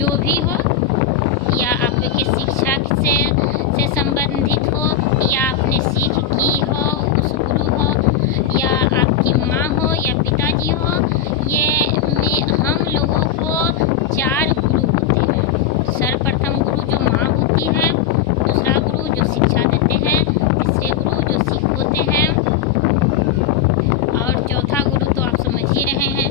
जो भी हो, या आपके शिक्षा से संबंधित हो, या आपने सीख की हो, उस गुरु हो, या आपकी माँ हो या पिताजी हो, ये में हम लोगों को 4 गुरु होते हैं। सर्वप्रथम गुरु जो माँ होती है, दूसरा गुरु जो शिक्षा देते हैं, तीसरे गुरु जो सीख होते हैं, और चौथा गुरु तो आप समझ ही रहे हैं।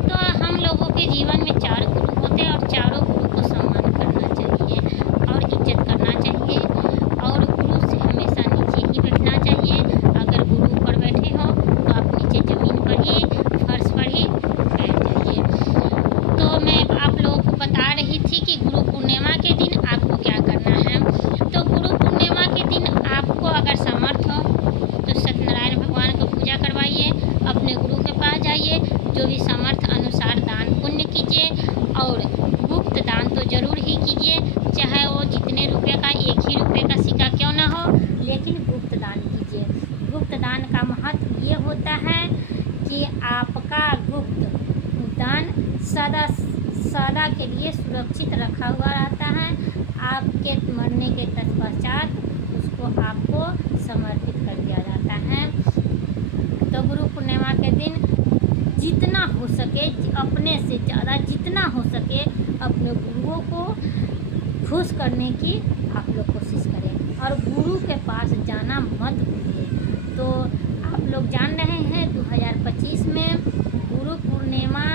तो हम लोगों के जीवन में 4 गुरु होते हैं और चारों गुरु को सम्मान करना चाहिए और इज्जत करना चाहिए, और गुरु से हमेशा नीचे ही बैठना चाहिए। अगर गुरु ऊपर बैठे हो तो आप नीचे ज़मीन पर ही, फर्श पर ही बैठ जाइए। तो मैं आप लोगों को बता रही थी कि गुरु पूर्णिमा के दिन आपको क्या करना है। तो गुरु पूर्णिमा के दिन आपको अगर समर्थ हो तो सत्यनारायण भगवान को पूजा करवाइए, अपने गुरु के पास जाइए, जो भी समर्थ अनुसार दान पुण्य कीजिए, और गुप्त दान तो ज़रूर ही कीजिए, चाहे वो जितने रुपए का, 1 ही रुपये का सिक्का क्यों ना हो, लेकिन गुप्त दान कीजिए। गुप्त दान का महत्व ये होता है कि आपका गुप्त दान सदा के लिए सुरक्षित रखा हुआ रहता है। आपके मरने के तत्पश्चात उसको आपको समर्पित कर दिया जाता है। तो गुरु पूर्णिमा के दिन जितना हो सके, अपने से ज़्यादा जितना हो सके, अपने गुरुओं को खुश करने की आप लोग कोशिश करें, और गुरु के पास जाना मत भूलिए। तो आप लोग जान रहे हैं 2025 में गुरु पूर्णिमा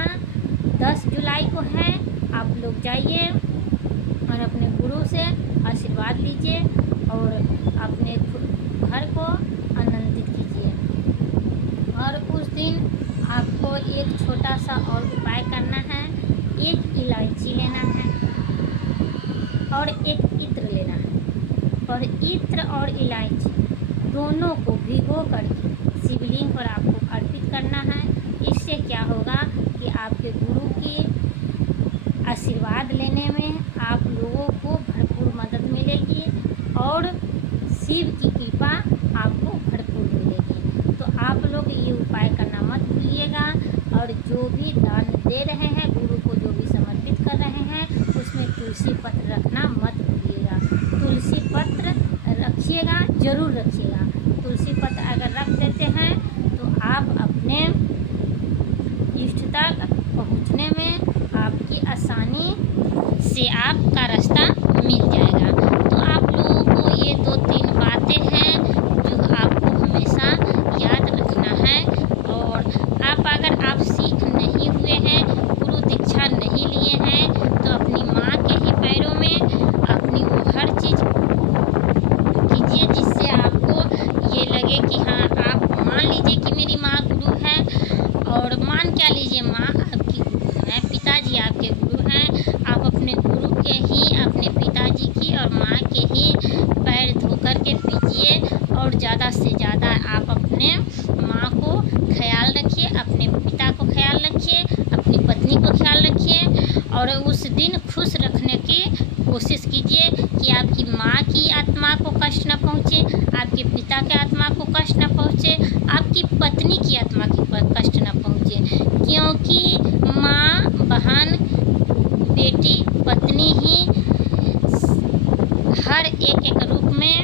10 जुलाई को है। आप लोग जाइए और अपने गुरु से आशीर्वाद लीजिए और अपने घर को आनंदित कीजिए। और उस दिन आपको एक छोटा सा और उपाय करना है। एक इलायची लेना है और एक इत्र लेना है, और इत्र और इलायची दोनों को भिगो करके शिवलिंग पर आपको अर्पित करना है। इससे क्या होगा कि आपके गुरु की आशीर्वाद लेने में आप लोगों को भरपूर मदद मिलेगी और शिव की कृपा आपको भरपूर मिलेगी। तो आप लोग ये उपाय करना मत भूलिएगा, और जो भी दान दे रहे हैं, गुरु को जो भी समर्पित कर रहे हैं, उसमें तुलसी पत्र रखना मत भूलिएगा। तुलसी पत्र रखिएगा, ज़रूर रखिएगा। तुलसी पत्र अगर रख देते हैं तो आप अपने इष्ट तक पहुँचने में आपकी आसानी से आपका रास्ता मिल जाएगा। तो आप लोगों को ये 2-3 बातें हैं जो आपको हमेशा याद रखना है। और अगर आप सीख नहीं हुए हैं, गुरु दीक्षा नहीं लिए हैं, तो अपनी माँ के ही पैरों में अपनी वो हर चीज़ कीजिए जिससे आपको ये लगे कि हाँ, आप मान लीजिए कि मेरी माँ गुरु है, और मान क्या लीजिए, माँ आपकी गुरु है, पिताजी आपके गुरु हैं। आप अपने गुरु के ही, अपने पिताजी की और माँ के ही पैर धो कर के पीजिए, और ज़्यादा से ज़्यादा आप अपने माँ को ख्याल रखिए, अपने पिता को ख्याल रखिए, अपनी पत्नी को ख्याल रखिए, और उस दिन खुश रखने की कोशिश कीजिए कि आपकी माँ की आत्मा को कष्ट न पहुँचे, आपके पिता के आत्मा को कष्ट न पहुँचे, आपकी पत्नी की आत्मा की कष्ट न पहुँचे, क्योंकि माँ, बहन, बेटी, पत्नी ही हर एक रूप में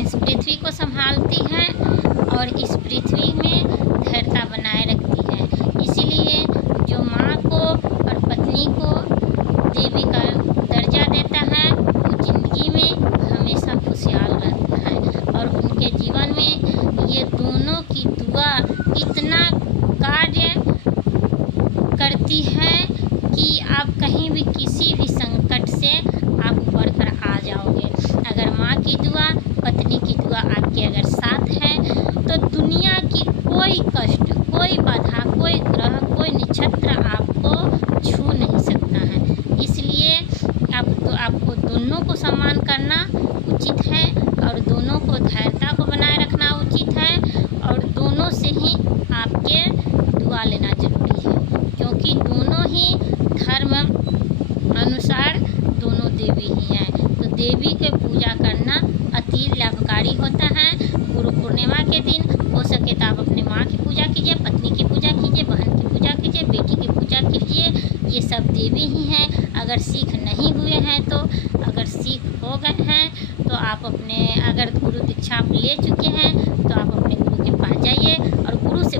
इस पृथ्वी को संभालती हैं और इस पृथ्वी में धैर्यता बनाए रखती है। इसीलिए जो माँ को और पत्नी को देवी का दर्जा देता है, वो जिंदगी में हमेशा खुशहाल रहता है, और उनके जीवन में ये दोनों की दुआ इतना कार्य करती है कि आप कहीं भी किसी भी संकट से आप उबर कर आ जाओगे। अगर माँ की दुआ, पत्नी की दुआ आपके अगर साथ है, तो दुनिया की कोई कष्ट, कोई बाधा, कोई ग्रह, कोई नक्षत्र आपको छू नहीं सकता है। इसलिए आपको दोनों को सम्मान करना उचित है, और दोनों को धैर्यता को बनाए रखना उचित है, और दोनों से ही आपके दुआ लेना जरूरी है, क्योंकि दोनों ही धर्म अनुसार दोनों देवी ही हैं। तो देवी के पूजा करना अति लाभकारी होता है। गुरु पूर्णिमा के दिन हो सके तो आप अपने माँ की पूजा कीजिए, पत्नी की पूजा कीजिए, बहन की पूजा कीजिए, बेटी की पूजा कीजिए। ये सब देवी ही हैं। अगर सिख नहीं हुए हैं तो अगर सिख हो गए हैं तो आप अपने, अगर गुरु दीक्षा आप ले चुके हैं तो आप अपने गुरु के पास जाइए और गुरु से